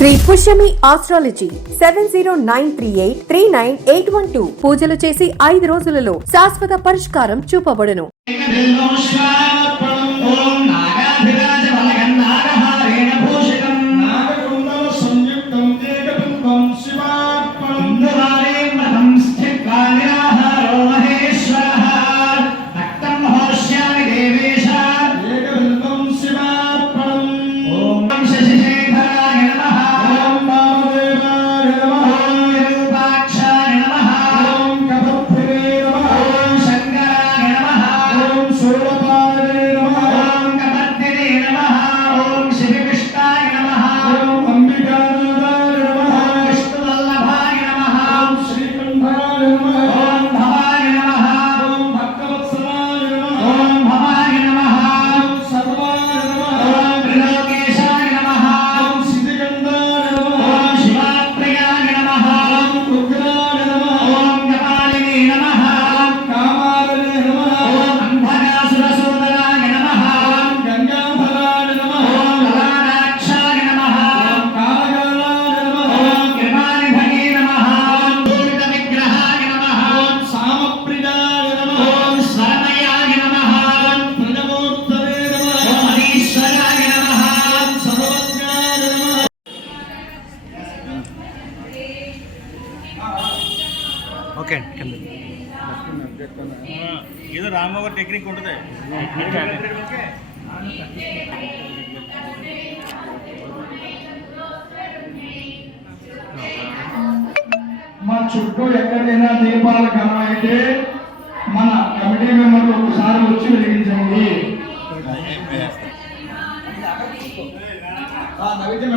Shri Pushyami astrology 7093839812 పూజలు చేసి 5 రోజులలో శాశ్వత పరిష్కారం చూపబడును. ఓకే ఏదో రామోగ టెక్నిక్ ఉంటుంది. మా చుట్టూ ఎక్కడైనా దీపాల గమ అయితే మన కమిటీ మెంబర్లు ఒకసారి వచ్చి వెలిగించండి. నైవేద్యం